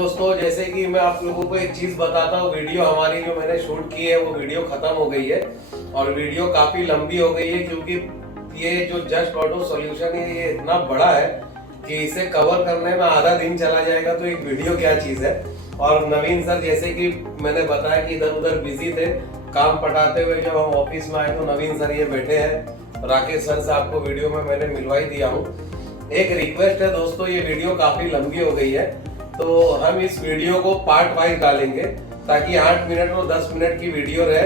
दोस्तों, जैसे कि मैं आप लोगों को एक चीज बताता हूँ, वीडियो हमारी जो मैंने शूट की है वो वीडियो खत्म हो गई है और वीडियो काफी लंबी हो गई है, क्योंकि ये जो जस्ट ऑटो सॉल्यूशन है ये इतना बड़ा है कि इसे कवर करने में आधा दिन चला जाएगा, तो एक वीडियो क्या चीज है। और नवीन सर, जैसे कि मैंने बताया कि इधर उधर बिजी थे काम पटाते हुए, जब हम ऑफिस में आए तो नवीन सर ये बैठे हैं। राकेश सर से आपको वीडियो में मैंने मिलवाई दिया हूँ। एक रिक्वेस्ट है दोस्तों, ये वीडियो काफी लंबी हो गई है, तो हम इस वीडियो को पार्ट वाइज डालेंगे ताकि 8 मिनट और 10 मिनट की वीडियो रहे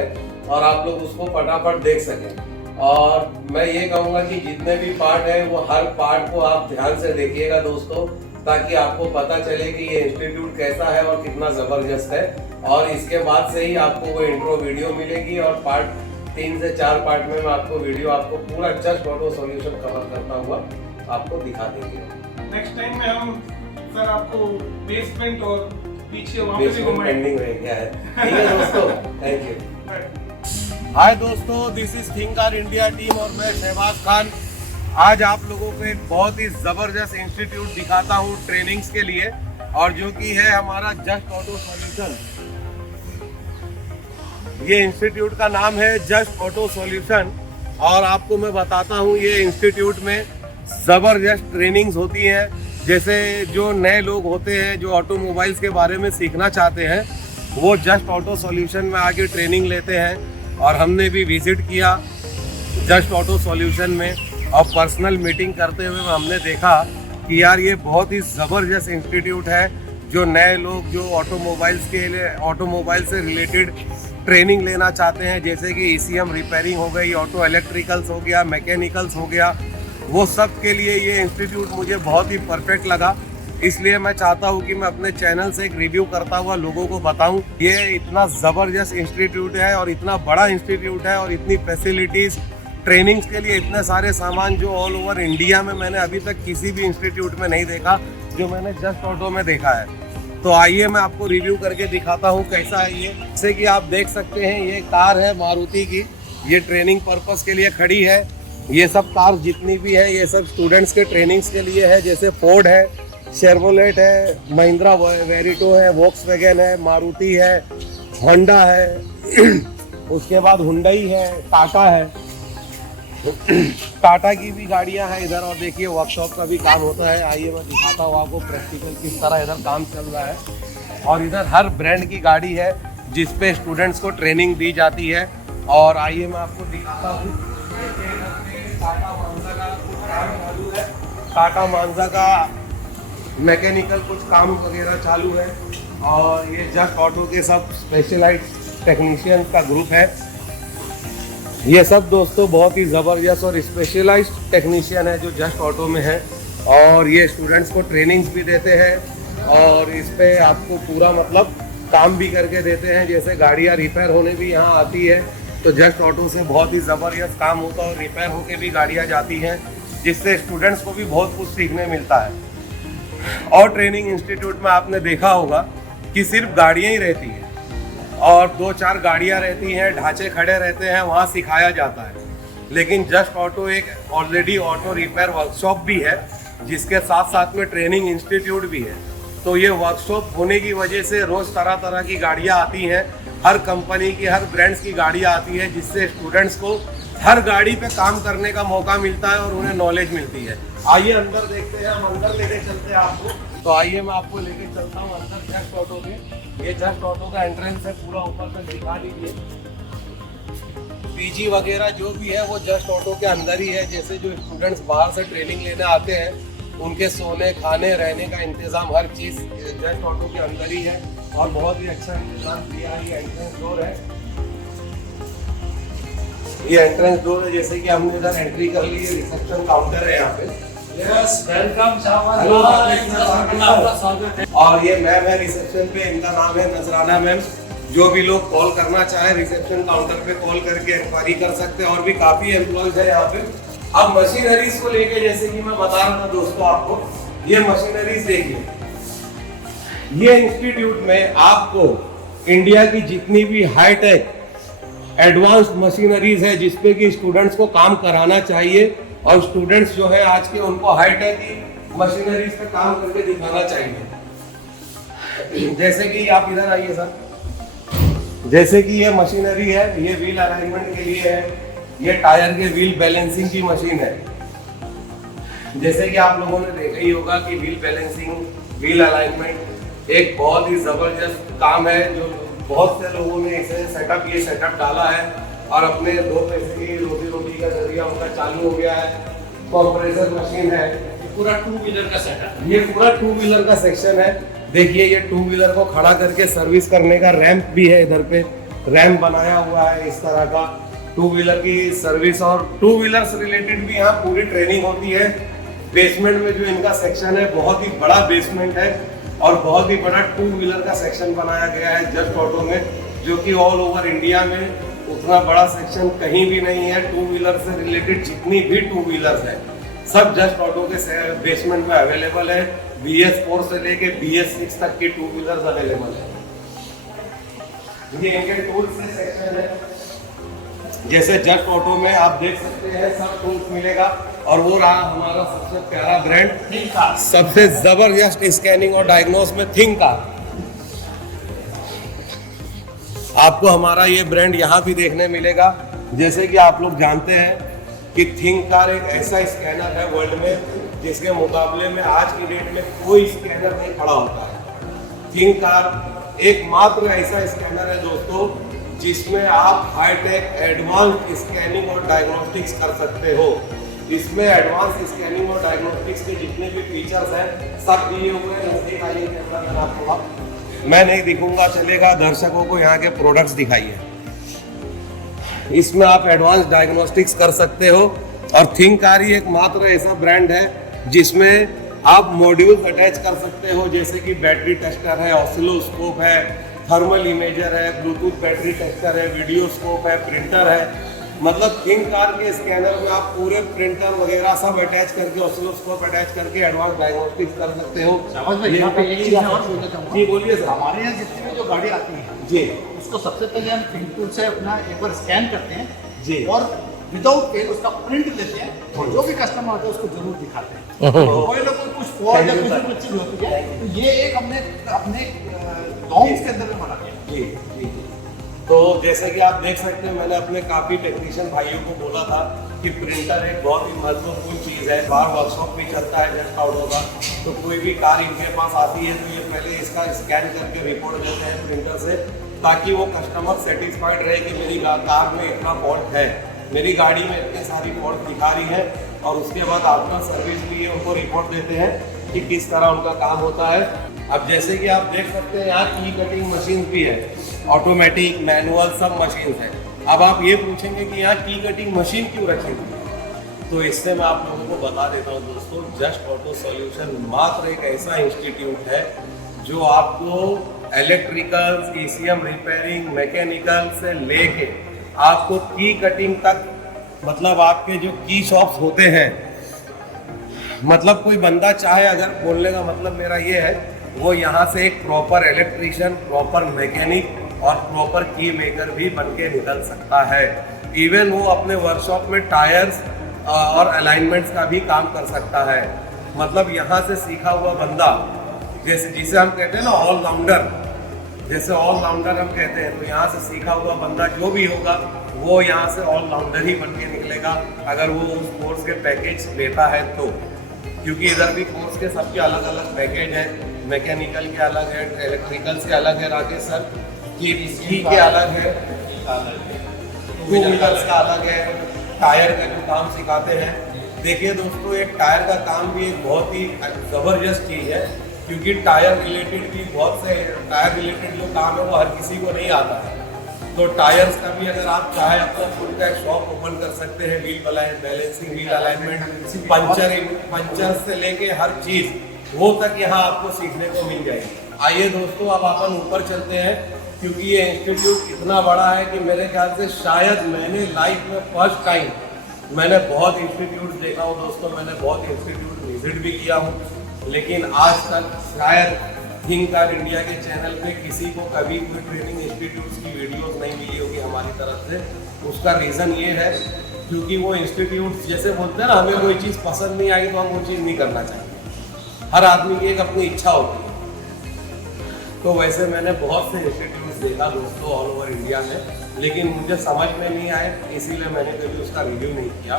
और आप लोग उसको फटाफट देख सकें। और मैं ये कहूँगा कि जितने भी पार्ट है वो हर पार्ट को आप ध्यान से देखिएगा दोस्तों, ताकि आपको पता चले कि ये इंस्टीट्यूट कैसा है और कितना जबरदस्त है। और इसके बाद से ही आपको वो इंट्रो वीडियो मिलेगी और पार्ट 3 से 4 पार्ट में मैं आपको वीडियो आपको पूरा जस्ट ऑटो सॉल्यूशन कवर करता हुआ आपको दिखा देंगे। नेक्स्ट टाइम में हम सर आपको बेसमेंट और पीछे वहाँ पे भी बेसमेंट घुमाएंगे। पेंडिंग रह गया है। ठीक है दोस्तों, थैंक यू। हाय दोस्तों, this is think car India team और मैं शहबाज खान। आज आप लोगों को एक बहुत ही जबरदस्त इंस्टीट्यूट दिखाता हूँ ट्रेनिंग्स के लिए, और जो कि है हमारा जस्ट ऑटो सॉल्यूशन। ये इंस्टीट्यूट का नाम है जस्ट ऑटो सॉल्यूशन, और आपको मैं बताता हूँ ये इंस्टीट्यूट में जबरदस्त ट्रेनिंग्स होती हैं। जैसे जो नए लोग होते हैं जो ऑटोमोबाइल्स के बारे में सीखना चाहते हैं, वो जस्ट ऑटो सॉल्यूशन में आके ट्रेनिंग लेते हैं। और हमने भी विजिट किया जस्ट ऑटो सॉल्यूशन में और पर्सनल मीटिंग करते हुए हमने देखा कि यार ये बहुत ही ज़बरदस्त इंस्टीट्यूट है। जो नए लोग जो ऑटोमोबाइल से रिलेटेड ट्रेनिंग लेना चाहते हैं, जैसे कि ECM रिपेयरिंग हो गई, ऑटो इलेक्ट्रिकल्स हो गया, मैकेनिकल्स हो गया, वो सब के लिए ये इंस्टीट्यूट मुझे बहुत ही परफेक्ट लगा। इसलिए मैं चाहता हूँ कि मैं अपने चैनल से एक रिव्यू करता हुआ लोगों को बताऊँ ये इतना ज़बरदस्त इंस्टीट्यूट है और इतना बड़ा इंस्टीट्यूट है और इतनी फैसिलिटीज़, ट्रेनिंग्स के लिए इतने सारे सामान जो ऑल ओवर इंडिया में मैंने अभी तक किसी भी इंस्टीट्यूट में नहीं देखा, जो मैंने जस्ट ऑटो में देखा है। तो आइए मैं आपको रिव्यू करके दिखाता हूँ कैसा है ये। जैसे कि आप देख सकते हैं ये कार है मारुति की, ये ट्रेनिंग पर्पस के लिए खड़ी है। ये सब कार जितनी भी है ये सब स्टूडेंट्स के ट्रेनिंग्स के लिए है। जैसे फोर्ड है, शेवरोलेट है, महिंद्रा वेरिटो है, वॉक्सवैगन है, मारुति है, होंडा है, उसके बाद हुंडई है, टाटा है। टाटा की भी गाड़ियां हैं इधर, और देखिए वर्कशॉप का भी काम होता है। आइए मैं दिखाता हूँ आपको प्रैक्टिकल किस तरह इधर काम चल रहा है। और इधर हर ब्रांड की गाड़ी है जिस पे स्टूडेंट्स को ट्रेनिंग दी जाती है। और आइए मैं आपको दिखाता हूँ, टाटा मांजा का मैकेनिकल कुछ काम वगैरह चालू है। और ये जस्ट ऑटो के सब स्पेशलाइज्ड टेक्नीशियन का ग्रुप है। ये सब दोस्तों बहुत ही ज़बरदस्त और स्पेशलाइज्ड टेक्नीशियन है जो जस्ट ऑटो में है, और ये स्टूडेंट्स को ट्रेनिंग्स भी देते हैं और इस पे आपको पूरा मतलब काम भी करके देते हैं। जैसे गाड़ियाँ रिपेयर होने भी यहाँ आती है तो जस्ट ऑटो से बहुत ही ज़बरदस्त काम होता है और रिपेयर होके भी गाड़ियाँ जाती हैं, जिससे स्टूडेंट्स को भी बहुत कुछ सीखने मिलता है। और ट्रेनिंग इंस्टीट्यूट में आपने देखा होगा कि सिर्फ गाड़ियाँ ही रहती हैं और 2-4 गाड़ियाँ रहती हैं, ढांचे खड़े रहते हैं, वहाँ सिखाया जाता है। लेकिन जस्ट ऑटो एक ऑलरेडी ऑटो रिपेयर वर्कशॉप भी है, जिसके साथ साथ में ट्रेनिंग इंस्टीट्यूट भी है। तो ये वर्कशॉप होने की वजह से रोज़ तरह तरह की गाड़ियाँ आती हैं, हर कंपनी की, हर ब्रांड्स की गाड़ियाँ आती है, जिससे स्टूडेंट्स को हर गाड़ी पे काम करने का मौका मिलता है और उन्हें नॉलेज मिलती है। आइए अंदर देखते हैं, हम अंदर लेके चलते हैं आपको। तो आइए मैं आपको लेके चलता हूँ अंदर जस्ट ऑटो के। ये जस्ट ऑटो का एंट्रेंस है, पूरा ऊपर तक दिखा दीजिए। PG वगैरह जो भी है वो जस्ट ऑटो के अंदर ही है। जैसे जो स्टूडेंट्स बाहर से ट्रेनिंग लेने आते हैं, उनके सोने, खाने, रहने का इंतज़ाम हर चीज़ जस्ट ऑटो के अंदर ही है और बहुत ही अच्छा इंतज़ाम किया है। ये एंट्रेंस डोर है, ये एंट्रेंस डोर है। जैसे कि हमने इधर एंट्री कर ली, रिसेप्शन काउंटर है यहाँ पे। वेलकम। और ये मैम है रिसेप्शन पे, इनका नाम है नजराना मैम। जो भी लोग कॉल करना चाहे रिसेप्शन काउंटर पे कॉल करके इंक्वायरी कर सकते हैं, और भी काफी एम्प्लॉयज है यहाँ पे। अब मशीनरीज को लेके, जैसे कि मैं बता रहा था दोस्तों आपको, ये मशीनरीज देखिए। ये इंस्टीट्यूट में आपको इंडिया की जितनी भी हाईटेक एडवांस्ड मशीनरीज है जिसपे कि स्टूडेंट्स को काम कराना चाहिए, और स्टूडेंट्स जो है आज के उनको हाईटेक की मशीनरीज पे काम करके दिखाना चाहिए। जैसे कि आप इधर आइए सर, जैसे कि ये मशीनरी है, ये व्हील अलाइनमेंट के लिए है, ये टायर के व्हील बैलेंसिंग की मशीन है। जैसे कि आप लोगों ने देखा ही होगा कि व्हील बैलेंसिंग, व्हील अलाइनमेंट एक बहुत ही जबरदस्त काम है, जो बहुत से लोगों ने इसे ये सेटअप डाला है और अपने 2 पैसे की रोटी का जरिया उनका चालू हो गया है। कंप्रेसर मशीन है, पूरा 2 व्हीलर का सेटअप, ये पूरा 2 व्हीलर का सेक्शन है। देखिए ये 2 व्हीलर को खड़ा करके सर्विस करने का रैंप भी है, इधर पे रैंप बनाया हुआ है इस तरह का 2 व्हीलर की सर्विस। और 2 व्हीलर से रिलेटेड भी यहाँ पूरी ट्रेनिंग होती है। बेसमेंट में जो इनका सेक्शन है बहुत ही बड़ा बेसमेंट है और बहुत ही बड़ा 2 व्हीलर का सेक्शन बनाया गया है जस्ट ऑटो में, जो कि ऑल ओवर इंडिया में उतना बड़ा सेक्शन कहीं भी नहीं है। 2 व्हीलर से रिलेटेड जितनी भी 2 व्हीलर्स है सब जस्ट ऑटो के बेसमेंट में अवेलेबल है। BS4 से लेके BS6 तक की 2 व्हीलर्स अवेलेबल है। ये इनके टूल्स से सेक्शन है, जैसे जस्ट ऑटो में आप देख सकते हैं सब टूल्स मिलेगा। और वो रहा हमारा सबसे प्यारा ब्रांड, सबसे जबरदस्त स्कैनिंग और डायग्नोस में थिंकार। आपको हमारा ये ब्रांड यहाँ भी देखने मिलेगा। जैसे कि आप लोग जानते हैं कि थिंकार एक ऐसा स्कैनर है वर्ल्ड में जिसके मुकाबले में आज की डेट में कोई स्कैनर नहीं खड़ा होता है। थिंकार एकमात्र ऐसा स्कैनर है दोस्तों जिसमें आप हाईटेक एडवांस स्कैनिंग और डायग्नोस्टिक्स कर सकते हो। इसमें एडवांस स्कैनिंग और डायग्नोस्टिक्स के जितने भी फीचर्स हैं सब दिए हुए हैं। नजदीक आइए, कैमरा मैन आपको मैं नहीं दिखूंगा चलेगा, दर्शकों को यहाँ के प्रोडक्ट्स दिखाइए। इसमें आप एडवांस डायग्नोस्टिक्स कर सकते हो। और थिंकार ही एकमात्र ऐसा ब्रांड है जिसमें आप मॉड्यूल्स अटैच कर सकते हो, जैसे कि बैटरी टेस्टर है, ऑसिलोस्कोप है, थर्मल इमेजर है, ब्लूटूथ बैटरी टेस्टर है, वीडियोस्कोप है, प्रिंटर है। मतलब थिंकार के स्कैनर में आप पूरे प्रिंटर वगैरह सब अटैच करके, ऑसिलोस्कोप अटैच करके एडवांस डायग्नोस्टिक्स कर सकते हो। यहाँ पे एक चीज़ और बोलना चाहूँगा। जी बोलिए सर। हमारे यहाँ जितनी भी जो गाड़ी आती है जी, उसको सबसे पहले हम प्रिंट टूल से अपना एक बार स्कैन करते हैं जी, और विदाउट पेन उसका प्रिंट लेते हैं और जो भी कस्टमर आता है उसको जरूर दिखाते हैं। कोई ना कोई कुछ फॉल्ट या कुछ चीज होती है तो ये एक हमने अपने लॉन्ग्स के अंदर में बना दिया। जी जी। तो जैसे कि आप देख सकते हैं, मैंने अपने काफ़ी टेक्नीशियन भाइयों को बोला था कि प्रिंटर एक बहुत ही महत्वपूर्ण चीज़ है। बाहर वर्कशॉप भी चलता है जस्ट ऑटो का, तो कोई भी कार इनके पास आती है तो ये पहले इसका स्कैन करके रिपोर्ट देते हैं प्रिंटर से, ताकि वो कस्टमर सेटिस्फाइड रहे कि मेरी कार में इतना फॉल्ट है, मेरी गाड़ी में इतनी सारी फॉल्ट दिखा रही है। और उसके बाद आफ्टर सर्विस भी ये उनको रिपोर्ट देते हैं कि किस तरह उनका काम होता है। अब जैसे कि आप देख सकते हैं यहाँ की कटिंग मशीन भी है, ऑटोमेटिक, मैनुअल सब मशीन है। अब आप ये पूछेंगे कि यहाँ की कटिंग मशीन क्यों रखी हुई है, तो इससे मैं आप लोगों को बता देता हूँ दोस्तों, जस्ट ऑटो सॉल्यूशन मात्र एक ऐसा इंस्टीट्यूट है जो आपको इलेक्ट्रिकल, ECM रिपेयरिंग, मैकेनिकल से लेके आपको की कटिंग तक, मतलब आपके जो की शॉप्स होते हैं, मतलब कोई बंदा चाहे, अगर बोलने का मतलब मेरा ये है, वो यहाँ से एक प्रॉपर इलेक्ट्रीशियन, प्रॉपर मैकेनिक और प्रॉपर की मेकर भी बन के निकल सकता है। इवन वो अपने वर्कशॉप में टायर्स और अलाइनमेंट्स का भी काम कर सकता है। मतलब यहाँ से सीखा हुआ बंदा, जैसे जिसे हम कहते हैं ना ऑलराउंडर, जैसे ऑलराउंडर हम कहते हैं, तो यहाँ से सीखा हुआ बंदा जो भी होगा वो यहाँ से ऑलराउंडर ही बन के निकलेगा, अगर वो उस कोर्स के पैकेज लेता है तो। क्योंकि इधर भी कोर्स के सबके अलग अलग पैकेज हैं, मैकेनिकल के अलग है, इलेक्ट्रिकल से अलग है, राकेश सर की के अलग है, टू व्हीलर्स का अलग है, टायर का जो काम सिखाते हैं। देखिए दोस्तों, एक टायर का काम भी एक बहुत ही ज़बरदस्त चीज़ है, क्योंकि टायर रिलेटेड भी बहुत से टायर रिलेटेड जो काम है वो हर किसी को नहीं आता है। तो टायर्स का भी अगर आप चाहे अपना खुद का एक शॉप ओपन कर सकते हैं, wheel balancing, wheel alignment, puncture से लेके हर चीज़ वो तक यहाँ आपको सीखने को मिल जाएगी। आइए दोस्तों, अब अपन ऊपर चलते हैं, क्योंकि ये इंस्टीट्यूट इतना बड़ा है कि मेरे ख्याल से शायद मैंने लाइफ में फर्स्ट टाइम, मैंने बहुत इंस्टीट्यूट देखा हूँ दोस्तों, मैंने बहुत इंस्टीट्यूट विजिट भी किया हूँ, लेकिन आज तक शायद थिंकार इंडिया के चैनल पे किसी को कभी कोई ट्रेनिंग इंस्टीट्यूट्स की वीडियोस नहीं मिली होगी हमारी तरफ से। उसका रीज़न ये है क्योंकि वो इंस्टीट्यूट्स, जैसे बोलते हैं ना, हमें कोई चीज़ पसंद नहीं आई तो हम वो चीज़ नहीं करना चाहेंगे। हर आदमी की एक अपनी इच्छा होती है। तो वैसे मैंने बहुत से इंस्टीट्यूट देखा दोस्तों ऑल ओवर इंडिया में, लेकिन मुझे समझ में नहीं आए, इसीलिए मैंने कभी उसका रिव्यू नहीं किया।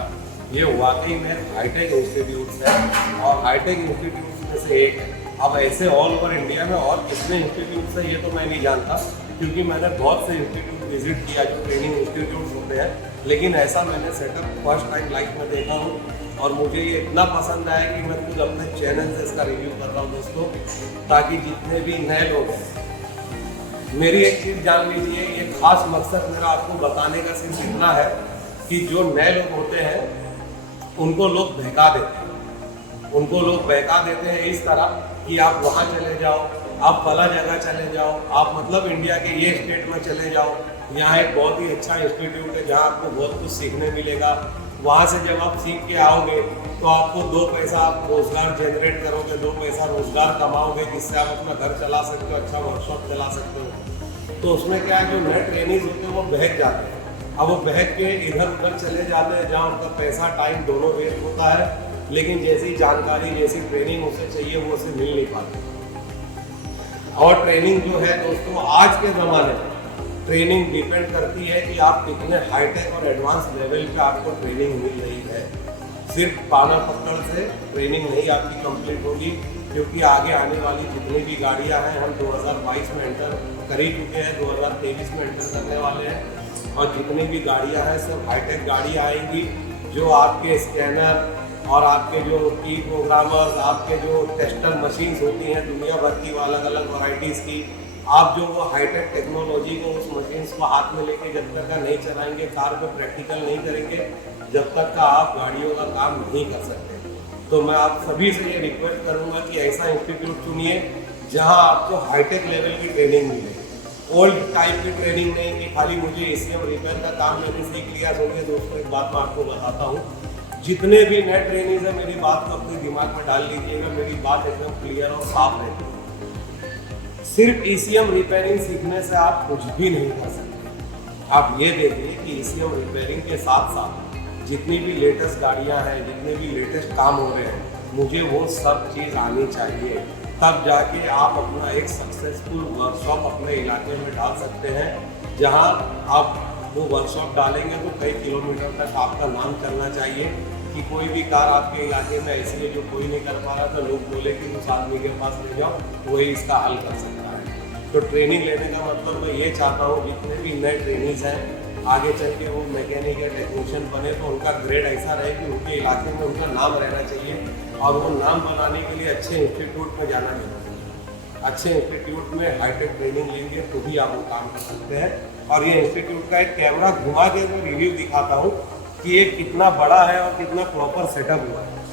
ये वाकई में हाईटेक इंस्टीट्यूट है और हाईटेक इंस्टीट्यूट में से एक है। अब ऐसे ऑल ओवर इंडिया में और कितने इंस्टीट्यूट है ये तो मैं नहीं जानता, क्योंकि मैंने बहुत से इंस्टीट्यूट विजिट किया जो ट्रेनिंग इंस्टीट्यूट होते हैं, लेकिन ऐसा मैंने सेटअप फर्स्ट टाइम लाइफ में देखा हूँ और मुझे ये इतना पसंद आया कि मैं खुद अपने चैनल से इसका रिव्यू कर रहा हूँ दोस्तों, ताकि जितने भी नए लोग हैं मेरी एक चीज़ जान लीजिए। ये खास मकसद मेरा आपको बताने का सिर्फ इतना है कि जो नए लोग होते हैं उनको लोग बहका देते हैं, उनको लोग बहका देते हैं इस तरह कि आप वहाँ चले जाओ, आप फला जगह चले जाओ, आप मतलब इंडिया के ये स्टेट में चले जाओ, यहाँ एक बहुत ही अच्छा इंस्टीट्यूट है जहाँ आपको बहुत कुछ सीखने मिलेगा। वहाँ से जब आप सीख के आओगे तो आपको 2 पैसा आप रोज़गार जनरेट करोगे, 2 पैसा रोज़गार कमाओगे, जिससे आप अपना घर चला सकते हो, अच्छा वर्कशॉप चला सकते हो। तो उसमें क्या है, जो नए ट्रेनिंग होते हैं वो बहक जाते हैं। अब वो बहक के इधर उधर चले जाते हैं जहाँ उनका पैसा टाइम दोनों वेस्ट होता है, लेकिन जैसी जानकारी जैसी ट्रेनिंग उसे चाहिए वो उसे मिल नहीं पाती। और ट्रेनिंग जो है दोस्तों आज के ज़माने में ट्रेनिंग डिपेंड करती है कि आप कितने हाईटेक और एडवांस लेवल पे आपको ट्रेनिंग मिल रही है। सिर्फ पाना पकड़ से ट्रेनिंग नहीं आपकी कंप्लीट होगी, क्योंकि आगे आने वाली जितनी भी गाड़ियां हैं, हम 2022 में एंटर कर ही चुके हैं, 2023 में एंटर करने वाले हैं, और जितनी भी गाड़ियां हैं सब हाईटेक गाड़ियां आएंगी, जो आपके स्कैनर और आपके जो की प्रोग्रामर्स, आपके जो टेस्टर मशीन्स होती हैं दुनिया भर की अलग अलग वैरायटीज़ की, आप जो वो हाईटेक टेक्नोलॉजी को उस मशीन्स को हाथ में लेके जब तक का नहीं चलाएंगे, कार पे प्रैक्टिकल नहीं करेंगे, जब तक का आप गाड़ियों का काम नहीं कर सकते। तो मैं आप सभी से ये रिक्वेस्ट करूंगा कि ऐसा इंस्टीट्यूट चुनिए जहां आपको हाईटेक लेवल की ट्रेनिंग मिले, ओल्ड टाइप की ट्रेनिंग नहीं कि खाली मुझे एसीएम रिपेयर का काम मैंने सीख लिया। सुनिए दोस्तों, एक बात मैं आपको बताता हूँ, जितने भी नए ट्रेनिंग हैं मेरी बात को अपने दिमाग में डाल लीजिएगा, मेरी बात एकदम क्लियर और साफ रहती है। सिर्फ ईसीएम रिपेयरिंग सीखने से आप कुछ भी नहीं कर सकते। आप ये देखिए कि ईसीएम रिपेयरिंग के साथ साथ जितनी भी लेटेस्ट गाड़ियां हैं, जितने भी लेटेस्ट काम हो रहे हैं, मुझे वो सब चीज़ आनी चाहिए, तब जाके आप अपना एक सक्सेसफुल वर्कशॉप अपने इलाके में डाल सकते हैं। जहां आप वो वर्कशॉप डालेंगे तो कई किलोमीटर तक आपका नाम चलना चाहिए कि कोई भी कार आपके इलाके में ऐसी है जो कोई नहीं कर पा रहा, तो लोग बोले कि उस आदमी के पास ले जाओ, वही इसका हल कर सकता है। तो ट्रेनिंग लेने का मतलब मैं ये चाहता हूँ जितने भी नए ट्रेनिंग्स हैं आगे चल के वो मैकेनिक या टेक्नीशियन बने तो उनका ग्रेड ऐसा रहे कि उनके इलाके में उनका नाम रहना चाहिए, और वो नाम बनाने के लिए अच्छे इंस्टीट्यूट में जाना चाहिए। अच्छे इंस्टीट्यूट में हाईटेक ट्रेनिंग लेंगे तो भी आप वो काम कर सकते हैं। और ये इंस्टीट्यूट का एक कैमरा घुमा के मैं रिव्यू दिखाता हूँ कि ये कितना बड़ा है और कितना प्रॉपर सेटअप हुआ है।